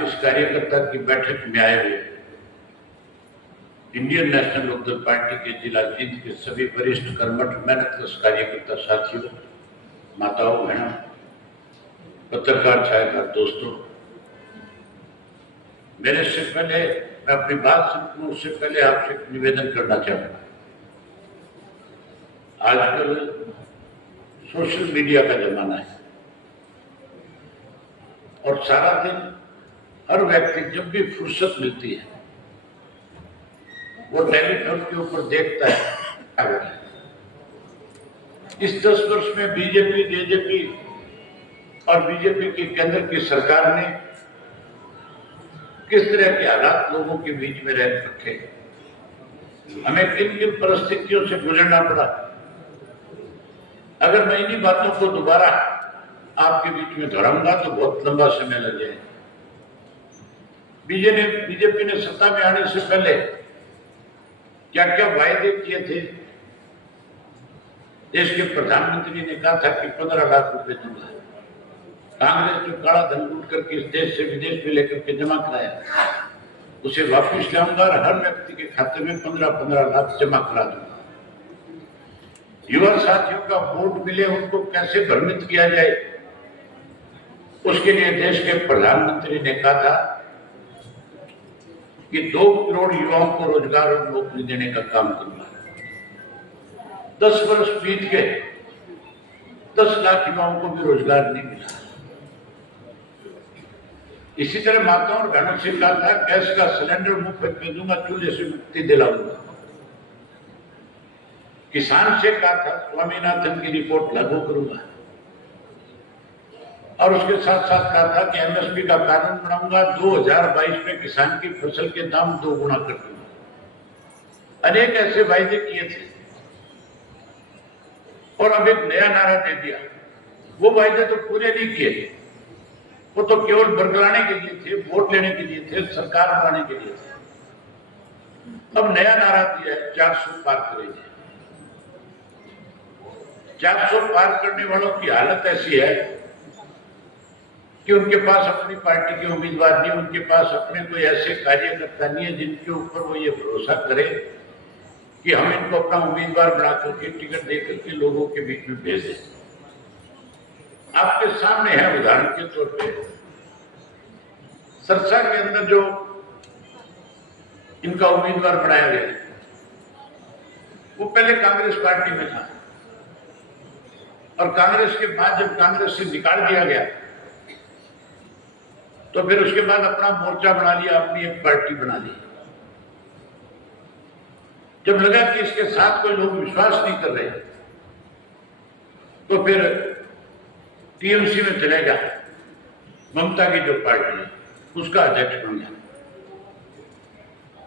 इस कार्यकर्ता की बैठक में आए हुए इंडियन नेशनल लोकदल पार्टी के जिला जींद के सभी वरिष्ठ कर्मठ मेहनतकश कार्यकर्ता साथियों, माताओं, बहनों, पत्रकार छायाकार दोस्तों, मेरे से पहले मैं अपनी बात शुरू से पहले आपसे एक निवेदन करना चाहूंगा। आजकल सोशल मीडिया का जमाना है और सारा दिन हर व्यक्ति जब भी फुर्सत मिलती है वो टेलीफोन के ऊपर देखता है। इस 10 वर्ष में बीजेपी, जेजेपी और बीजेपी की केंद्र की सरकार ने किस तरह के हालात लोगों के बीच में रह रखे, हमें किन किन परिस्थितियों से गुजरना पड़ा। अगर मैं इन्हीं बातों को दोबारा आपके बीच में दोहराऊंगा तो बहुत लंबा समय लग जाएगा। बीजेपी ने सत्ता में आने से पहले क्या क्या वायदे किए थे। देश के प्रधानमंत्री ने कहा था कि 15 लाख रुपए दूंगा। कांग्रेस जो काला धन लूट करके इस देश से विदेश में लेकर के जमा कराया, उसे वापस लाऊंगा और हर व्यक्ति के खाते में 15-15 लाख जमा करा दूंगा। युवा साथियों का वोट मिले, उनको कैसे भ्रमित किया जाए, उसके लिए देश के प्रधानमंत्री ने कहा था कि 2 करोड़ युवाओं को रोजगार और नौकरी देने का काम करूंगा। 10 वर्ष बीत गए, 10 लाख युवाओं को भी रोजगार नहीं मिला। इसी तरह माताओं और बहनों से कहा था गैस का सिलेंडर मुफ्त में दूंगा, चूल्हे से मुक्ति दिलाऊंगा। किसान से कहा था स्वामीनाथन की रिपोर्ट लागू करूंगा और उसके साथ साथ कहा था कि एमएसपी का कानून बनाऊंगा, 2022 में किसान की फसल के दाम 2 गुना कर दूंगा। अनेक ऐसे वायदे किए थे और अब एक नया नारा दे दिया। वो वायदे तो पूरे नहीं किए, वो तो केवल बरगलाने के लिए थे, वोट लेने के लिए थे, सरकार बनाने के लिए थे। अब नया नारा दिया है 400 पार करेंगे। 400 पार करने वालों की हालत ऐसी है कि उनके पास अपनी पार्टी के उम्मीदवार नहीं, उनके पास अपने कोई ऐसे कार्यकर्ता नहीं है जिनके ऊपर वो ये भरोसा करे कि हम इनको अपना उम्मीदवार बना करके टिकट दे करके लोगों के बीच में भेज दें। आपके सामने है उदाहरण के तौर पे सरसा के अंदर जो इनका उम्मीदवार बनाया गया वो पहले कांग्रेस पार्टी में था और कांग्रेस के बाद जब कांग्रेस से निकाल दिया गया तो फिर उसके बाद अपना मोर्चा बना लिया, अपनी एक पार्टी बना ली। जब लगा कि इसके साथ कोई लोग विश्वास नहीं कर रहे तो फिर टीएमसी में चले गया। ममता की जो पार्टी है उसका अध्यक्ष बन गया।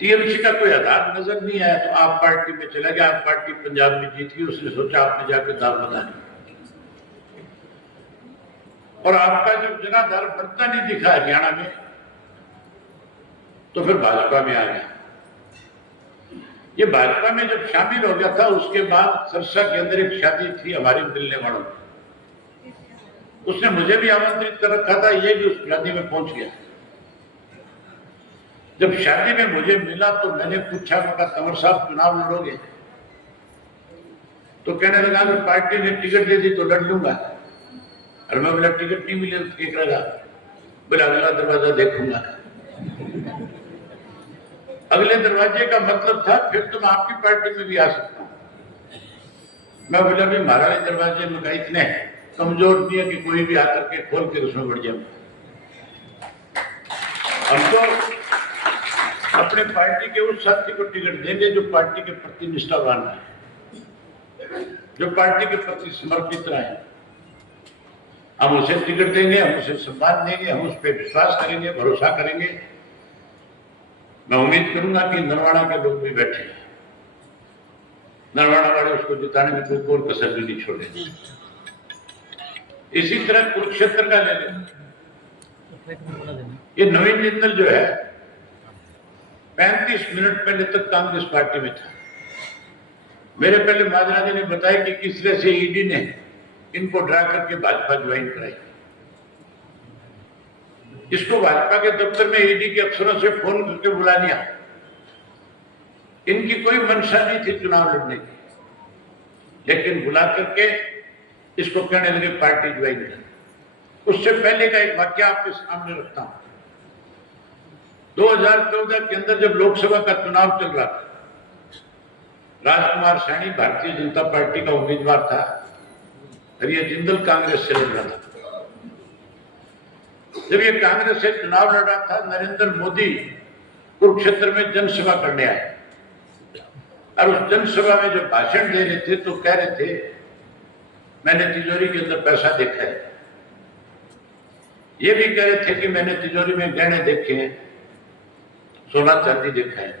टीएमसी का कोई आधार नजर नहीं आया तो आप पार्टी में चला गया। आप पार्टी पंजाब में जीत गई, उसने सोचा आपने जाकर दाल बना ली और आपका जब जनाधार बढ़ता नहीं दिखा हरियाणा में तो फिर भाजपा में आ गया। ये भाजपा में जब शामिल हो गया था उसके बाद सरसा के अंदर एक शादी थी हमारे मिलने वालों की, उसने मुझे भी आमंत्रित कर रखा था, ये भी उस शादी में पहुंच गया। जब शादी में मुझे मिला तो मैंने पूछा, मगर कंवर साहब चुनाव लड़ोगे? तो कहने लगा अगर पार्टी ने टिकट दे दी तो लड़ लूंगा। और मैं बोला टिकट नहीं मिले तो क्या करेगा? बोला अगला दरवाजा देखूंगा। अगले दरवाजे का मतलब था फिर तुम आपकी पार्टी में भी आ सकता हूं। मैं बोला भी हमारे दरवाजे में इतने कमजोर नहीं है कि कोई भी आकर के खोल के उसमें बढ़ जाए। हम तो अपने पार्टी के उस साथी को टिकट देंगे जो पार्टी के प्रति निष्ठावान है, जो पार्टी के प्रति समर्पित रहे। हम उसे टिकट देंगे, हम उसे सम्मान देंगे, हम उस पर विश्वास करेंगे, भरोसा करेंगे। मैं उम्मीद करूंगा कि नरवाड़ा के लोग भी बैठे हैं, नरवाड़ा वाले उसको जिताने में कोई और कसर भी नहीं छोड़ेंगे। इसी तरह कुरुक्षेत्र का ले लें, ये नवीन जिंदल जो है 35 मिनट पहले तक कांग्रेस पार्टी में था। मेरे पहले महाराजा ने बताया कि किस तरह से ईडी ने इनको ड्रा करके भाजपा ज्वाइन कराई। इसको भाजपा के दफ्तर में ईडी के अफसरों से फोन करके बुला लिया। इनकी कोई मंशा नहीं थी चुनाव लड़ने की, लेकिन बुला करके इसको कहने लगे पार्टी ज्वाइन कर। उससे पहले का एक वाक्य आपके सामने रखता हूं। 2014 के अंदर जब लोकसभा का चुनाव चल रहा था, राजकुमार सैनी भारतीय जनता पार्टी का उम्मीदवार था और ये जिंदल कांग्रेस से लड़ रहा था। जब ये कांग्रेस से चुनाव लड़ रहा था, नरेंद्र मोदी कुरुक्षेत्र में जनसभा करने आए और उस जनसभा में जो भाषण दे रहे थे तो कह रहे थे मैंने तिजोरी के अंदर पैसा देखा है। ये भी कह रहे थे कि मैंने तिजोरी में गहने देखे हैं, सोना चांदी देखा है।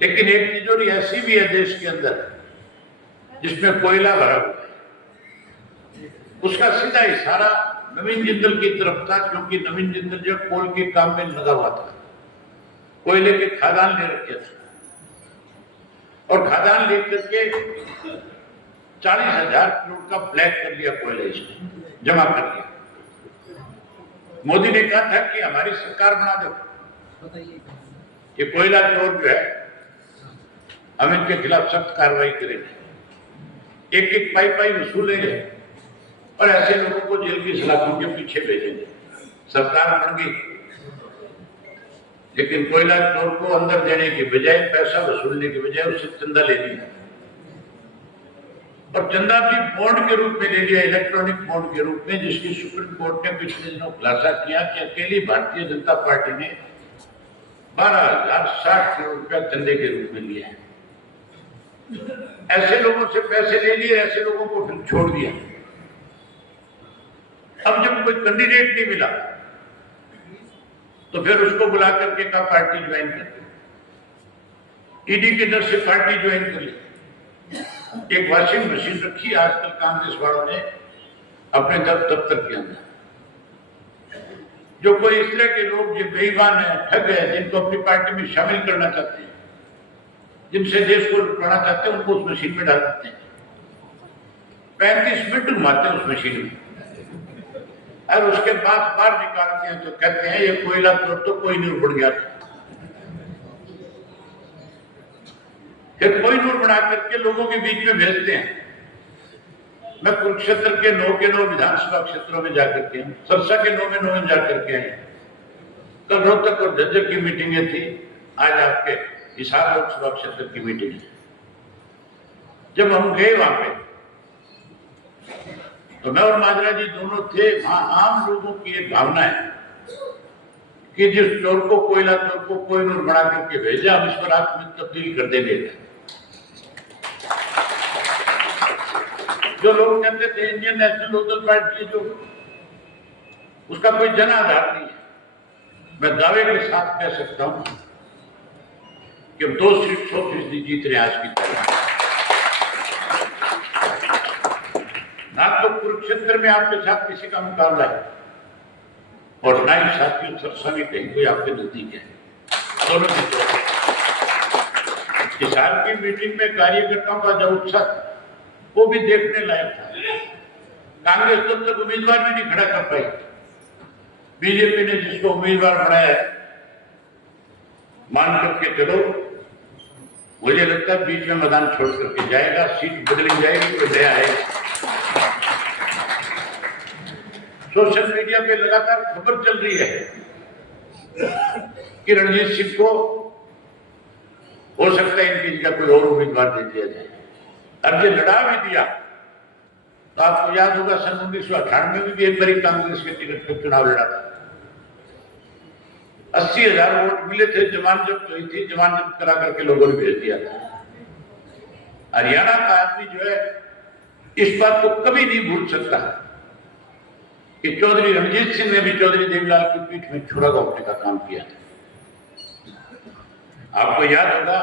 लेकिन एक तिजोरी ऐसी भी है देश के अंदर जिसमें कोयला भरा हुआ है। उसका सीधा इशारा नवीन जिंदल की तरफ था, क्योंकि नवीन जिंदल जो कोल के काम में लगा हुआ था, कोयले के खदान ले रखे थे और खदान लेकर के 40,000 करोड़ का ब्लैक कर लिया, कोयला इसने जमा कर लिया। मोदी ने कहा था कि हमारी सरकार बना दो, ये कोयला चोर जो है हम इनके खिलाफ सख्त कार्रवाई करेंगे, एक एक पाई वसूलेंगे और ऐसे लोगों को जेल की सलाखों के पीछे भेजेंगे। सरकार बन गई, लेकिन कोयला चोर को अंदर देने की बजाय, पैसा वसूलने की बजाय उससे चंदा ले लिया और चंदा भी बॉन्ड के रूप में ले लिया, इलेक्ट्रॉनिक बॉन्ड के रूप में, जिसकी सुप्रीम कोर्ट ने पिछले दिनों खुलासा किया कि अकेली भारतीय जनता पार्टी ने 12,060 करोड़ रुपया चंदे के रूप में लिया है। ऐसे लोगों से पैसे ले लिए, ऐसे लोगों को फिर छोड़ दिया। अब जब कोई कैंडिडेट नहीं मिला तो फिर उसको बुला करके कहा पार्टी ज्वाइन कर। ईडी के डर से पार्टी ज्वाइन कर ली। एक वॉशिंग मशीन रखी आजकल कांग्रेस वालों ने अपने दफ्तर के अंदर। जो कोई इस तरह के लोग जो बेईमान है, ठग है, जिनको अपनी पार्टी में शामिल करना चाहते हैं, जिनसे देश को लुटाना चाहते हैं, उनको उस मशीन में डाल देते हैं। 35 मिनट घुमाते हैं उस मशीन में और उसके बाद बाहर निकालते हैं तो कहते हैं ये कोयला चोर तो कोई नहीं उड़ गया था। फिर कोई नूर बना करके लोगों के बीच में भेजते हैं। मैं कुरुक्षेत्र के 9 के 9 विधानसभा क्षेत्रों में जाकर के, सरसा के 9 में 9 में जाकर के आए। कल रोहतक और झज्जर की मीटिंगें थी, आज आपके हिसार लोकसभा क्षेत्र की मीटिंग है। जब हम गए वहां पे तो मैं और माजरा जी दोनों थे। वहां आम लोगों की एक भावना है कि जिस चोर को, कोयला चोर को कोई नूर बना करके भेजा, हम इसको रात में तब्दील कर देंगे। जो लोग कहते थे इंडियन नेशनल लोकल पार्टी, जो उसका कोई जन आधार नहीं है। मैं दावे के साथ कह सकता हूं कि 2 सीट 100% जीत रहे आज की तरह। ना तो कुरुक्षेत्र में आपके साथ किसी का मुकाबला है और ना ही साथियों सरसा में कहीं कोई आपके नजदीक है। दोनों की तरफ किसान की मीटिंग में कार्यकर्ताओं का जो उत्साह वो भी देखने लायक था। कांग्रेस तब तक उम्मीदवार भी नहीं खड़ा कर पाई। बीजेपी ने जिसको उम्मीदवार बनाया है, मान करके चलो, मुझे लगता है बीच में मैदान छोड़ करके जाएगा, सीट बदली जाएगी, कोई नया आएगा। सोशल मीडिया पे लगातार खबर चल रही है कि रणजीत सिंह को हो सकता है इनकी जगह कोई और उम्मीदवार दे दिया जाए। अब ये लड़ा भी दिया तो आपको याद होगा सन 1998 में भी एक बारी कांग्रेस के टिकट पर चुनाव लड़ा था। 80,000 वोट मिले थे, जमानत जब्त हुई थी, जमानत करा करके लोगों ने भेज दिया था। हरियाणा का आदमी जो है इस बात को कभी नहीं भूल सकता कि चौधरी रणजीत सिंह ने भी चौधरी देवीलाल की पीठ में छुरा घोंपने का काम किया था। आपको याद होगा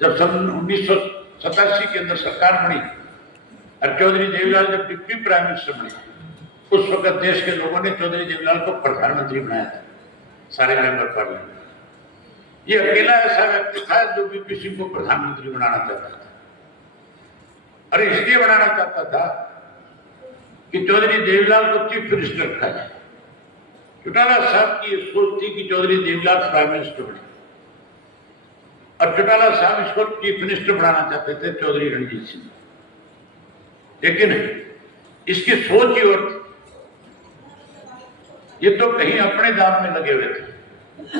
जब सन 1987 के अंदर सरकार बनी और चौधरी देवीलाल जब डिप्टी प्राइम मिनिस्टर बने, उस वक्त देश के लोगों ने चौधरी देवीलाल को प्रधानमंत्री बनाया था, सारे मेंबर पार्लियामेंट। ये अकेला ऐसा व्यक्ति था जो वीपी सिंह को प्रधानमंत्री बनाना चाहता था। अरे इसलिए बनाना चाहता था कि चौधरी देवीलाल को चीफ मिनिस्टर रखा जाए चौटाला साहब की ये सोच थी कि चौधरी देवीलाल प्राइम मिनिस्टर बने और चौटाला साहब इसको चीफ मिनिस्टर बनाना चाहते थे चौधरी रणजीत सिंह, लेकिन इसकी सोच ही और थी। ये तो कहीं अपने दाम में लगे हुए थे।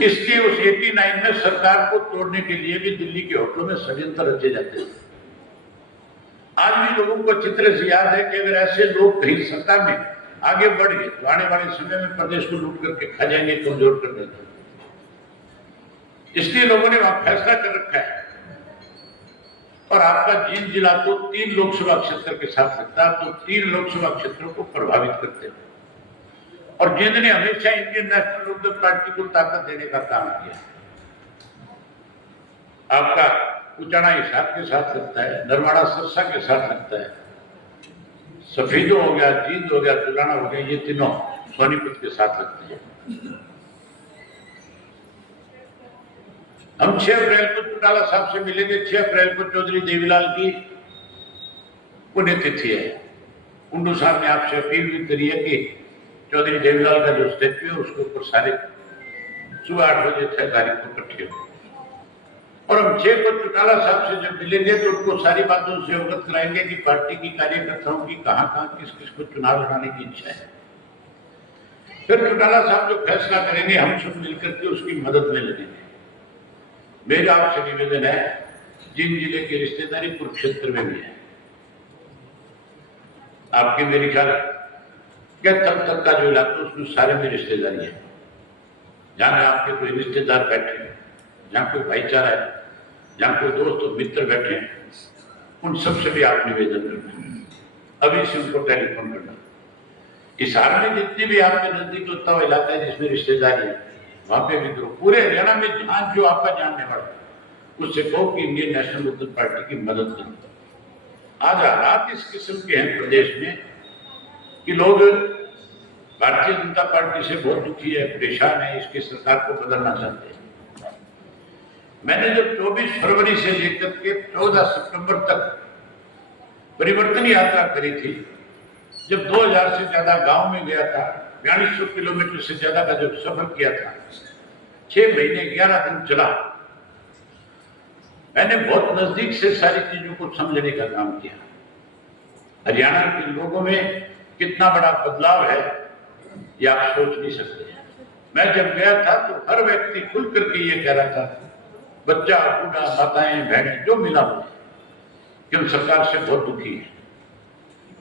इसलिए उस 89 में सरकार को तोड़ने के लिए भी दिल्ली के होटलों में षड्यंत्र रचे जाते थे। आज भी लोगों को अच्छी तरह से याद है कि अगर ऐसे लोग कहीं सत्ता में आगे बढ़ गए तो आने वाले समय में प्रदेश को लूट करके खा जाएंगे, कमजोर कर देंगे। इसलिए लोगों ने वहां फैसला कर रखा है और आपका जींद जिला तो 3 लोकसभा क्षेत्र के साथ लगता है, तो 3 लोकसभा क्षेत्रों को प्रभावित करते हैं और जींद ने हमेशा इंडियन नेशनल लोकदल पार्टी को ताकत देने का काम किया। आपका कुचाना हिसाब के साथ लगता है, नरवाड़ा सरसा के साथ लगता है, सफेदो हो गया, जींद हो गया, दुलाना हो गया, ये तीनों सोनीपत के साथ लगते हैं। हम 6 अप्रैल को चौटाला साहब से मिलेंगे। 6 अप्रैल को चौधरी देवीलाल की पुण्यतिथि है। कुंडू साहब ने आपसे अपील भी करी है कि चौधरी देवीलाल का जो स्टैच्यू है उसके ऊपर सारे सुबह 8 बजे 6 तारीख को इकट्ठे हो और हम 6 को चौटाला साहब से जब मिलेंगे तो उनको सारी बातों से अवगत कराएंगे कि पार्टी की कार्यकर्ताओं की कहां किस किस को चुनाव लड़ाने की इच्छा है। फिर चौटाला साहब जो फैसला करेंगे हम सब मिलकर के उसकी मदद में लगेंगे। मेरा आपसे निवेदन है, जिन जिले की रिश्तेदारी कुरुक्षेत्र में भी है, आपके मेरे ख्याल क्या तब तक का जो इलाका उसमें सारे में रिश्तेदारी है। जहां आपके कोई रिश्तेदार बैठे हैं, जहां कोई भाईचारा है, जहां कोई दोस्त और मित्र बैठे हैं, उन सबसे भी आप निवेदन करना, अभी से उनको टेलीफोन करना। इस हाल में जितनी भी आपके नजदीक लगता हुआ इलाका है जिसमें रिश्तेदारी है वहां पे भी करो। पूरे हरियाणा में जहां जो आपका जानने वाला उससे कहो कि इंडियन नेशनल लोकदल पार्टी की मदद करें। आज हालात इस किस्म के हैं प्रदेश में कि लोग भारतीय जनता पार्टी से बहुत दुखी है, परेशान है, इसकी सरकार को बदलना चाहते हैं। मैंने जब 24 फरवरी से लेकर के 14 सितंबर तक परिवर्तन यात्रा करी थी, जब 2000 से ज्यादा गांव में गया था, 4200 किलोमीटर से ज्यादा का जब सफर किया था, 6 महीने 11 दिन चला, मैंने बहुत नजदीक से सारी चीजों को समझने का काम किया। हरियाणा के लोगों में कितना बड़ा बदलाव है ये आप सोच नहीं सकते। मैं जब गया था तो हर व्यक्ति खुल करके ये कह रहा था, बच्चा, बूढ़ा, माताएं, बहनें, जो मिला मुझे, कि हम सरकार से बहुत दुखी है।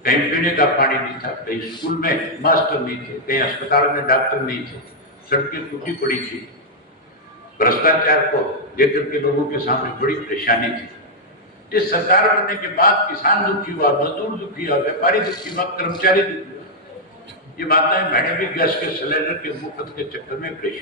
कहीं पीने का पानी नहीं था, कहीं स्कूल में मास्टर नहीं थे, कहीं अस्पताल में डॉक्टर नहीं थे, सड़कें टूटी पड़ी थी, भ्रष्टाचार को लेकर के लोगों के सामने बड़ी परेशानी थी। इस सरकार बनने के बाद किसान दुखी हुआ, मजदूर दुखी हुआ, व्यापारी दुखी हुआ, कर्मचारी दुखी हुआ, ये माताएं बहनें भी गैस के सिलेंडर के मुफ्त के चक्कर में परेशान।